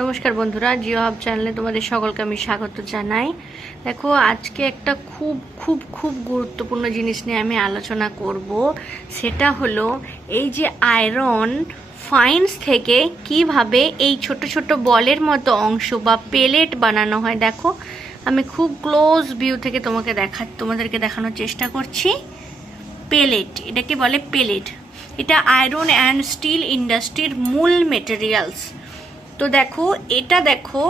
নমস্কার বন্ধুরা, জিও হাব চ্যানেলে তোমাদের সকলকে আমি স্বাগত জানাই। দেখো, আজকে একটা খুব খুব খুব গুরুত্বপূর্ণ জিনিস নিয়ে আমি আলোচনা করব। সেটা হলো এই যে আয়রন ফাইন্স থেকে কিভাবে এই ছোট ছোট বলের মতো অংশ বা পেলেট বানানো হয়। দেখো, আমি খুব ক্লোজ ভিউ থেকে তোমাদেরকে দেখানোর চেষ্টা করছি। পেলেট, এটাকে বলে পেলেট। এটা আয়রন অ্যান্ড স্টিল ইন্ডাস্ট্রির মূল মেটেরিয়ালস। তো দেখো, এটা দেখো,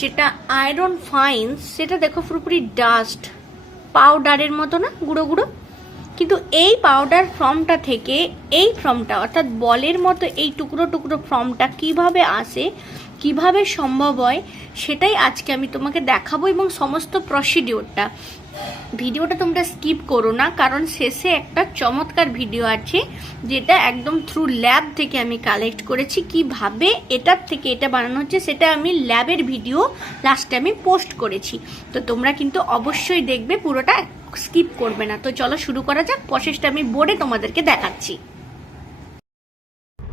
যেটা আয়রন ফাইন্স সেটা দেখো পুরোপুরি ডাস্ট পাউডারের মতো না, গুঁড়ো গুঁড়ো। কিন্তু এই পাউডার ফর্মটা থেকে এই ফর্মটা অর্থাৎ বলের মতো এই টুকরো টুকরো ফর্মটা কিভাবে আসে, কিভাবে সম্ভব হয়, সেটাই আজকে আমি তোমাকে দেখাবো। এবং সমস্ত প্রসিডিওরটা, ভিডিওটা তোমরা স্কিপ করো না, কারণ শেষে একটা চমৎকার ভিডিও আছে যেটা একদম থ্রু ল্যাব থেকে আমি কালেক্ট করেছি। কিভাবে এটার থেকে এটা বানানো হচ্ছে সেটা আমি ল্যাবের ভিডিও লাস্টে আমি পোস্ট করেছি। তো তোমরা কিন্তু অবশ্যই দেখবে, পুরোটা স্কিপ করবে না। তো চলো শুরু করা যাক। প্রসেসটা আমি বোর্ডে তোমাদেরকে দেখাচ্ছি।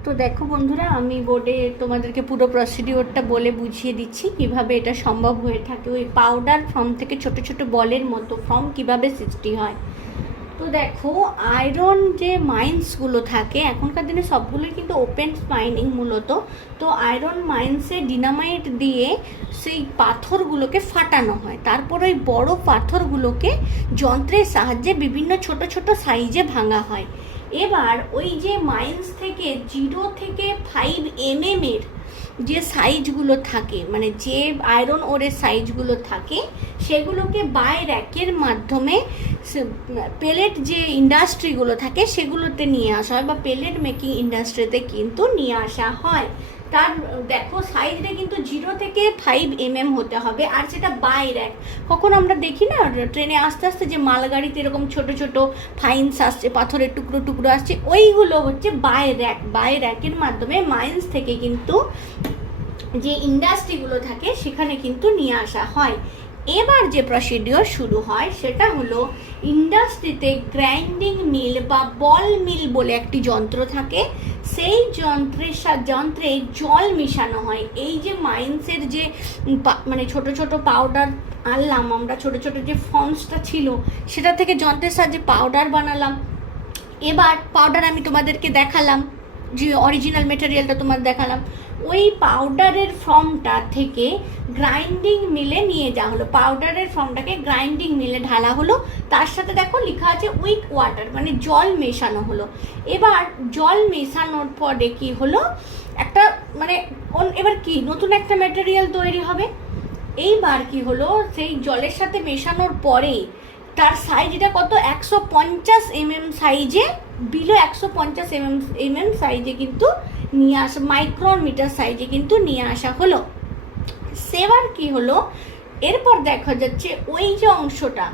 তো দেখো বন্ধুরা, আমি বোর্ডে তোমাদেরকে পুরো প্রসিডিওরটা বলে বুঝিয়ে দিচ্ছি কিভাবে এটা সম্ভব হয়ে থাকে। ওই পাউডার ফর্ম থেকে ছোট ছোট বলের মতো ফর্ম কিভাবে সৃষ্টি হয়। তো দেখো, আয়রন যে মাইন্সগুলো থাকে, এখনকার দিনে সবগুলোই কিন্তু ওপেন মাইনিং মূলত। তো আয়রন মাইন্সে ডিনামাইট দিয়ে সেই পাথরগুলোকে ফাটানো হয়। তারপর ওই বড় পাথরগুলোকে যন্ত্রের সাহায্যে বিভিন্ন ছোট ছোট সাইজে ভাঙা হয়। এবার ওই যে মাইন্স থেকে 0 থেকে 5 mm এর যে সাইজগুলো থাকে, মানে যে আয়রন ওরের সাইজগুলো থাকে, সেগুলোকে বাই র্যাকের মাধ্যমে পেলেট যে ইন্ডাস্ট্রিগুলো থাকে সেগুলোতে নিয়ে আসা হয়, বা পেলেট মেকিং ইন্ডাস্ট্রিতে কিন্তু নিয়ে আসা হয়। তার দেখো, সাইজটা কিন্তু 0 থেকে 5 mm হতে হবে। আর সেটা বাই র্যাক। কখন আমরা দেখি না ট্রেনে আস্তে আস্তে যে মালগাড়িতে এরকম ছোট ছোট ফাইন্স আসছে, পাথরের টুকরো টুকরো আসছে, ওইগুলো হচ্ছে বাই র্যাক। বাই র্যাকের মাধ্যমে মাইন্স থেকে কিন্তু যে ইন্ডাস্ট্রিগুলো থাকে সেখানে কিন্তু নিয়ে আসা হয়। এবার যে প্রসিডিওর শুরু হয় সেটা হলো, ইন্ডাস্ট্রিতে গ্রাইন্ডিং মিল বা বল মিল বলে একটি যন্ত্র থাকে। সেই যন্ত্রে জল মিশানো হয়। এই যে মাইন্সের যে মানে ছোট ছোট পাউডার আনলাম আমরা, ছোট ছোট যে ফর্মসটা ছিল সেটা থেকে যন্ত্রের সাহায্যে পাউডার বানালাম। এবার পাউডার আমি তোমাদেরকে দেখালাম, যে অরিজিনাল মেটেরিয়ালটা তোমাদের দেখালাম। ওই পাউডারের ফর্মটা থেকে গ্রাইন্ডিং মিলে নিয়ে যাওয়া হলো। পাউডারের ফর্মটাকে গ্রাইন্ডিং মিলে ঢালা হলো। তার সাথে দেখো লেখা আছে উইথ ওয়াটার, মানে জল মেশানো হলো। এবার জল মেশানোর পরে কি হলো, একটা মানে এবার কি নতুন একটা ম্যাটেরিয়াল তৈরি হবে। এইবার কি হলো, সেই জলের সাথে মেশানোর পরে তার সাইজটা কত, 150 mm সাইজে, বিলো 150 mm সাইজে কিন্তু নিয়ে আসা, মাইক্রন মিটার সাইজে কিন্তু নিয়ে আসা হলো। সেবার কি হলো, এরপর দেখা যাচ্ছে ওই যে অংশটা,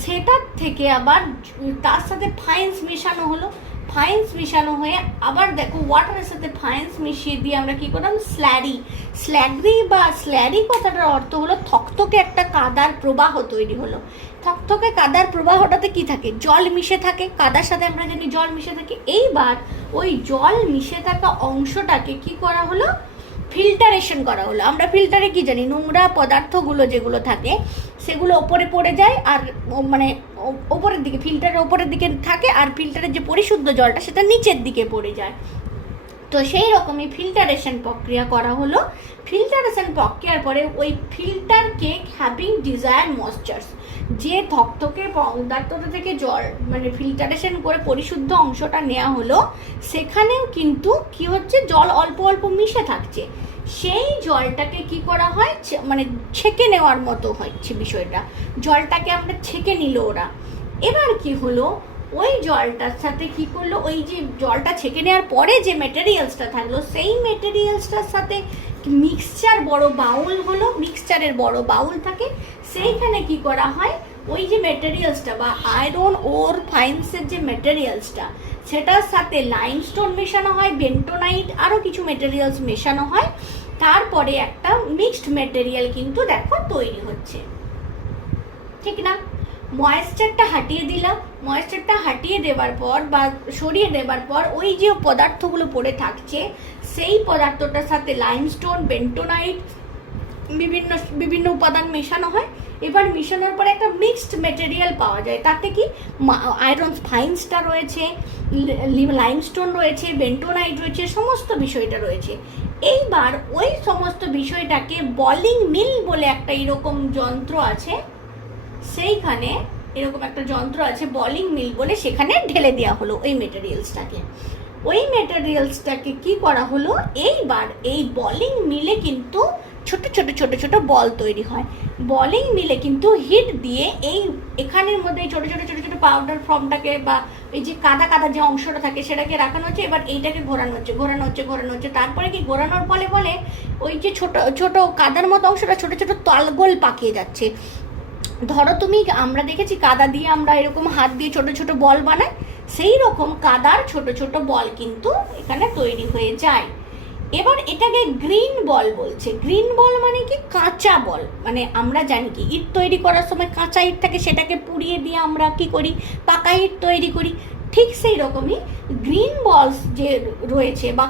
সেটার থেকে আবার তার সাথে ফাইন্স মেশানো হলো। ফাইন্স মেশানো হয়ে আবার দেখো ওয়াটারের সাথে ফাইন্স মিশিয়ে দিয়ে আমরা কি করলাম, স্ল্যারি কথাটার অর্থ হলো থকথকে একটা কাদার প্রবাহ তৈরি হলো। থকথকে কাদার প্রবাহটাতে কি থাকে, জল মিশে থাকে। কাদার সাথে আমরা জানি জল মিশে থাকে। এইবার ওই জল মিশে থাকা অংশটাকে কি করা হলো, ফিল্টারেশন করা হলো। আমরা ফিল্টারে কি জানি, নোংরা পদার্থগুলো যেগুলো থাকে সেগুলো ওপরে পড়ে যায়, আর মানে ওপরের দিকে, ফিল্টারের ওপরের দিকে থাকে, আর ফিল্টারের যে পরিশুদ্ধ জলটা সেটা নিচের দিকে পড়ে যায়। তো সেই রকমই ফিল্টারেশন প্রক্রিয়া করা হলো। ফিল্টারেশন প্রক্রিয়ার পরে ওই ফিল্টার কেক হ্যাভিং ডিজায়ার ময়েশ্চারস, যে থকথকে পদার্থটা থেকে জল মানে ফিল্টারেশন করে পরিশুদ্ধ অংশটা নেওয়া হলো, সেখানেও কিন্তু কি হচ্ছে, জল অল্প অল্প মিশে থাকছে। সেই জলটাকে কি করা হয়, মানে ছেঁকে নেওয়ার মতো হচ্ছে বিষয়টা। জলটাকে আমরা ছেঁকে নিল ওরা। এবার কি হলো, ওই জলটার সাথে কি করলো, ওই যে জলটা ছেঁকে নেওয়ার পরে যে মেটেরিয়ালসটা থাকলো, সেই মেটেরিয়ালসটার সাথে মিক্সচার বড় বাউল হলো। মিক্সচারের বড় বাউল থাকে, সেইখানে কি করা হয়, ওই যে মেটেরিয়ালসটা বা আয়রন ওর ফাইন্সের যে মেটেরিয়ালসটা, সেটার সাথে লাইমস্টোন মেশানো হয়, বেন্টোনাইট, আরও কিছু মেটেরিয়ালস মেশানো হয়। তারপরে একটা মিক্সড মেটেরিয়াল কিন্তু দেখো তৈরি হচ্ছে, ঠিক না। ময়েশ্চারটা হাটিয়ে দিলাম। ময়েশ্চারটা হাটিয়ে দেওয়ার পর বা সরিয়ে দেওয়ার পর ওই যে পদার্থগুলো পড়ে থাকছে, সেই পদার্থটার সাথে লাইমস্টোন, বেন্টোনাইট বিভিন্ন বিভিন্ন উপাদান মেশানো হয়। এবার মেশানোর পরে একটা মিক্সড মেটেরিয়াল পাওয়া যায়। তাতে কি আয়রন ফাইনসটা রয়েছে, লাইমস্টোন রয়েছে, বেন্টোনাইট রয়েছে, সমস্ত বিষয়টা রয়েছে। এইবার ওই সমস্ত বিষয়টাকে বলিং মিল বলে একটা এরকম যন্ত্র আছে, সেইখানে এরকম একটা যন্ত্র আছে বলিং মিল বলে, সেখানে ঢেলে দেওয়া হলো ওই মেটেরিয়ালসটাকে। ওই মেটেরিয়ালসটাকে কি করা হলো, এইবার এই বলিং মিলে কিন্তু ছোট ছোট ছোট ছোট বল তৈরি হয়। বলিং মিলে কিন্তু হিট দিয়ে এই এখানের মধ্যে ছোট ছোট ছোট ছোট পাউডার ফর্মটাকে বা এই যে কাদা কাদা যে অংশটা থাকে সেটাকে রাখানো হচ্ছে। এবার এইটাকে ঘোরানো হচ্ছে ঘোরানো হচ্ছে ঘোরানো হচ্ছে। তারপরে কি ঘোরানোর ফলে ফলে ওই যে ছোট ছোট কাদার মতো অংশটা ছোট ছোট তালগোল পাকিয়ে যাচ্ছে। ধরো তুমি, আমরা দেখেছি কাদা দিয়ে আমরা এরকম হাত দিয়ে ছোট ছোট বল বানাই, সেই রকম কাদার ছোট ছোট বল কিন্তু এখানে তৈরি হয়ে যায়। এবার এটাকে গ্রিন বল বলছে। গ্রিন বল মানে কি, কাঁচা বল। মানে আমরা জানি কি ইট তৈরি করার সময় কাঁচা ইট থাকে, সেটাকে পুড়িয়ে দিয়ে আমরা কি করি, পাকা ইট তৈরি করি। ঠিক সেই রকমই গ্রিন বলস যে রয়েছে বা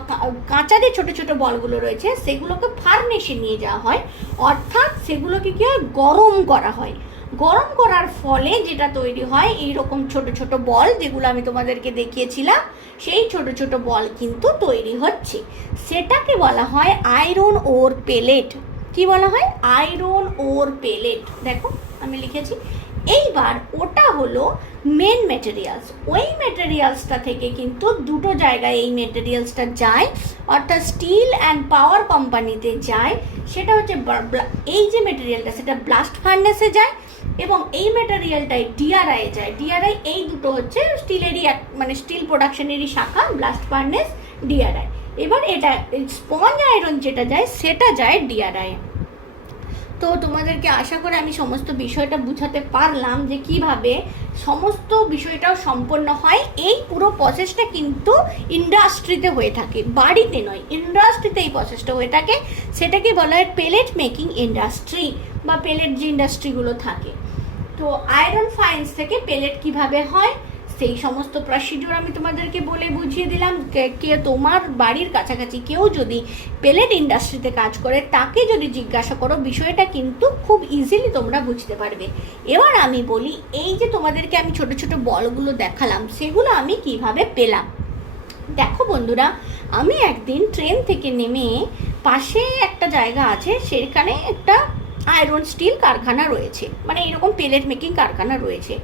কাঁচা যে ছোটো ছোটো বলগুলো রয়েছে, সেগুলোকে ফার্নেসে নিয়ে যাওয়া হয়, অর্থাৎ সেগুলোকে কি হয়, গরম করা হয়। গরম করার ফলে যেটা তৈরি হয় এইরকম ছোট ছোট বল, যেগুলো আমি তোমাদেরকে দেখিয়েছিলাম, সেই ছোট ছোট বল কিন্তু তৈরি হচ্ছে। সেটাকে বলা হয় আয়রন ওর পেলেট। কি বলা হয়, আয়রন ওর পেলেট। দেখো আমি লিখেছি। এইবার ওটা হলো মেন মেটেরিয়ালস। ওই মেটেরিয়ালসটা থেকে কিন্তু দুটো জায়গায় এই মেটেরিয়ালসটা যায়, অর্থাৎ স্টিল অ্যান্ড পাওয়ার কোম্পানিতে যায়। সেটা হচ্ছে এই যে মেটেরিয়ালটা, সেটা ব্লাস্ট ফার্নেসে যায়, এবং এই মেটেরিয়ালটাই ডিআরআই যায়। ডিআরআই এই দুটো হচ্ছে স্টিলেরই মানে স্টিল প্রোডাকশনেরই শাখা, ব্লাস্ট ফার্নেস, ডিআরআই। এবার এটা স্পঞ্জ আয়রন যেটা যায় সেটা যায় ডিআরআই। তো তোমাদেরকে আশা করে আমি সমস্ত বিষয়টা বুঝাতে পারলাম যে কিভাবে সমস্ত বিষয়টাও সম্পন্ন হয়। এই পুরো প্রসেসটা কিন্তু ইন্ডাস্ট্রিতে হয়ে থাকে, বাড়িতে নয়, ইন্ডাস্ট্রিতে এই প্রসেসটা হয়ে থাকে। সেটাকে বলা হয় পেলেট মেকিং ইন্ডাস্ট্রি বা পেলেট যে ইন্ডাস্ট্রিগুলো থাকে। তো আয়রন ফাইন্স থেকে পেলেট কিভাবে হয় সেই সমস্ত প্রসিডিওর আমি তোমাদেরকে বলে বুঝিয়ে দিলাম। কে তোমার বাড়ির কাছাকাছি কেউ যদি পেলেট ইন্ডাস্ট্রিতে কাজ করে, তাকে যদি জিজ্ঞাসা করো, বিষয়টা কিন্তু খুব ইজিলি তোমরা বুঝতে পারবে। এবার আমি বলি, এই যে তোমাদেরকে আমি ছোট ছোট বলগুলো দেখালাম, সেগুলো আমি কিভাবে পেলাম। দেখো বন্ধুরা, আমি একদিন ট্রেন থেকে নেমে পাশে একটা জায়গা আছে, সেখানে একটা আয়রন স্টিল কারখানা রয়েছে, মানে এরকম পেলেট মেকিং কারখানা রয়েছে।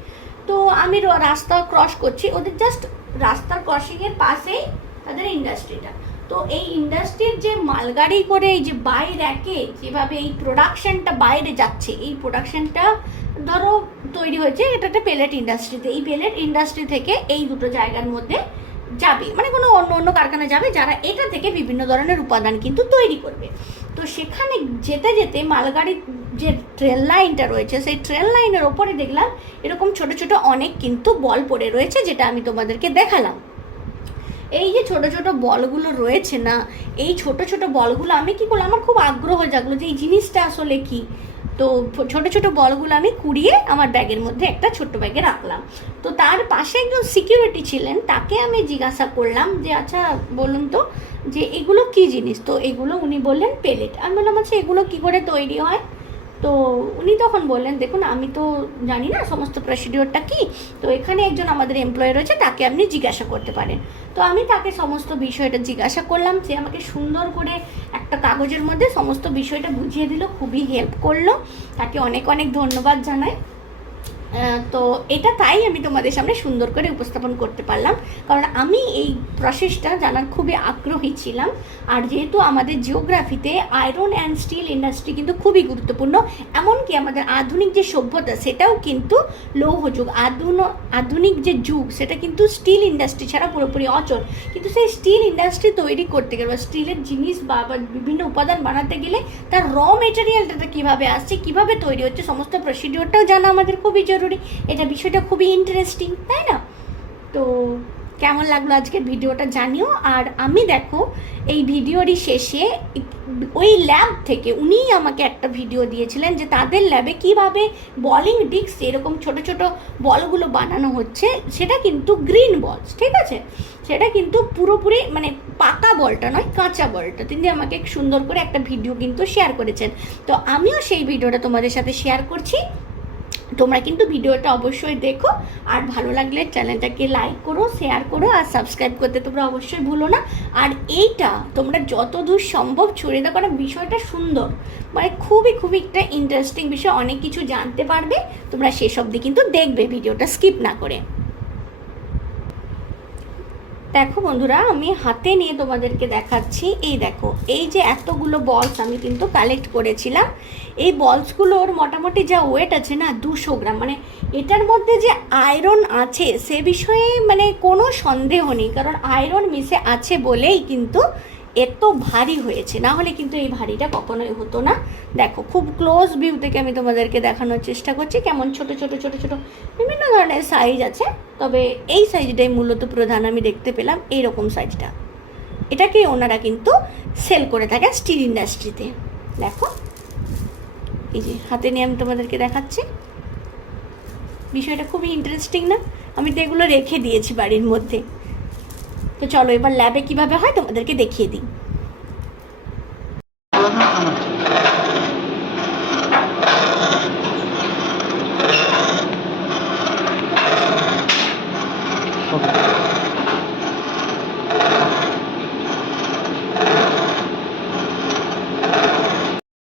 তো আমি রাস্তা ক্রস করছি, ওদের জাস্ট রাস্তার ক্রসিংয়ের পাশেই তাদের ইন্ডাস্ট্রিটা। তো এই ইন্ডাস্ট্রির যে মালগাড়ি করে এই যে বাইরে একে যেভাবে এই প্রোডাকশনটা বাইরে যাচ্ছে, এই প্রোডাকশনটা ধরো তৈরি হয়েছে এটা একটা পেলেট ইন্ডাস্ট্রিতে। এই পেলেট ইন্ডাস্ট্রি থেকে এই দুটো জায়গার মধ্যে যাবে, মানে কোনো অন্য অন্য কারখানা যাবে, যারা এটা থেকে বিভিন্ন ধরনের উপাদান কিন্তু তৈরি করবে। তো সেখানে যেতে যেতে মালগাড়ির যে ট্রেন লাইনটা রয়েছে, সেই ট্রেন লাইনের ওপরে দেখলাম এরকম ছোট ছোট অনেক কিন্তু বল পড়ে রয়েছে, যেটা আমি তোমাদেরকে দেখালাম। এই যে ছোট ছোট বলগুলো রয়েছে না, এই ছোট ছোট বলগুলো আমি কি করলাম, আমার খুব আগ্রহ জাগলো যে এই জিনিসটা আসলে কি। তো ছোট ছোট বলগুলো আমি কুড়িয়ে আমার ব্যাগের মধ্যে একটা ছোট্ট ব্যাগে রাখলাম। তো তার পাশে একজন সিকিউরিটি ছিলেন, তাকে আমি জিজ্ঞাসা করলাম যে আচ্ছা বলুন তো যে এগুলো কি জিনিস। তো এগুলো উনি বললেন পেলেট। আমি বললাম আচ্ছা এগুলো কী করে তৈরি হয়। তো উনি তখন বললেন দেখুন আমি তো জানি না সমস্ত প্রসিডিওরটা কি, তো এখানে একজন আমাদের এমপ্লয়ি রয়েছে, তাকে আপনি জিজ্ঞাসা করতে পারেন। তো আমি তাকে সমস্ত বিষয়টা জিজ্ঞাসা করলাম, সে আমাকে সুন্দর করে একটা কাগজের মধ্যে সমস্ত বিষয়টা বুঝিয়ে দিল, খুবই হেল্প করলো, তাকে অনেক অনেক ধন্যবাদ জানাই। তো এটা তাই আমি তোমাদের সামনে সুন্দর করে উপস্থাপন করতে পারলাম, কারণ আমি এই প্রসেসটা জানার খুবই আগ্রহী ছিলাম। আর যেহেতু আমাদের জিওগ্রাফিতে আয়রন অ্যান্ড স্টিল ইন্ডাস্ট্রি কিন্তু খুবই গুরুত্বপূর্ণ, এমনকি আমাদের আধুনিক যে সভ্যতা সেটাও কিন্তু লৌহ যুগ, আধুনিক যে যুগ সেটা কিন্তু স্টিল ইন্ডাস্ট্রি ছাড়া পুরোপুরি অচল। কিন্তু সেই স্টিল ইন্ডাস্ট্রি তৈরি করতে গেলে বা স্টিলের জিনিস বা বিভিন্ন উপাদান বানাতে গেলে তার র মেটেরিয়ালটা কীভাবে আসছে, কীভাবে তৈরি হচ্ছে, সমস্ত প্রসিডিওরটাও জানা আমাদের খুবই জরুরি। এটা বিষয়টা খুবই ইন্টারেস্টিং, তাই না? তো কেমন লাগলো আজকের ভিডিওটা জানিও। আর আমি দেখো এই ভিডিওরই শেষে ওই ল্যাব থেকে উনিই আমাকে একটা ভিডিও দিয়েছিলেন যে তাদের ল্যাবে কিভাবে বলিং ডিস্ক এরকম ছোট ছোট বলগুলো বানানো হচ্ছে। সেটা কিন্তু গ্রিন বলস, ঠিক আছে, সেটা কিন্তু পুরোপুরি মানে পাকা বলটা নয়, কাঁচা বলটা। তিনি আমাকে সুন্দর করে একটা ভিডিও কিন্তু শেয়ার করেছেন, তো আমিও সেই ভিডিওটা তোমাদের সাথে শেয়ার করছি। তোমরা কিন্তু ভিডিওটা অবশ্যই দেখো, আর ভালো লাগলে চ্যানেলটাকে লাইক করো, শেয়ার করো, আর সাবস্ক্রাইব করতে তোমরা অবশ্যই ভুলো না। আর এইটা তোমরা যত দূর সম্ভব ছড়িয়ে দাও, কারণ বিষয়টা সুন্দর, মানে খুবই খুবই একটা ইন্টারেস্টিং বিষয়, অনেক কিছু জানতে পারবে তোমরা। শেষ অবধি কিন্তু দেখবে ভিডিওটা, স্কিপ না করে। দেখো বন্ধুরা, আমি হাতে নিয়ে তোমাদেরকে দেখাচ্ছি। এই দেখো, এই যে এতগুলো বলস আমি কিন্তু কালেক্ট করেছিলাম। এই বলসগুলোর মোটামুটি যা ওয়েট আছে না, 200 গ্রাম। মানে এটার মধ্যে যে আয়রন আছে সে বিষয়ে মানে কোনো সন্দেহ নেই, কারণ আয়রন মিশে আছে বলেই কিন্তু এত ভারী হয়েছে, না হলে কিন্তু এই ভারীটা কখনোই হতো না। দেখো, খুব ক্লোজ ভিউ থেকে আমি তোমাদেরকে দেখানোর চেষ্টা করছি কেমন ছোট ছোট ছোট ছোট বিভিন্ন ধরনের সাইজ আছে, তবে এই সাইজটাই মূলত প্রধান আমি দেখতে পেলাম, এইরকম সাইজটা। এটাকে ওনারা কিন্তু সেল করে থাকেন স্টিল ইন্ডাস্ট্রিতে। দেখো, এই যে হাতে নিয়ে আমি তোমাদেরকে দেখাচ্ছি। বিষয়টা খুবই ইন্টারেস্টিং না? আমি তো এগুলো রেখে দিয়েছি বাড়ির মধ্যে। তো চলো এবার ল্যাবে কিভাবে হয় তোমাদেরকে দেখিয়ে দিই। Okay.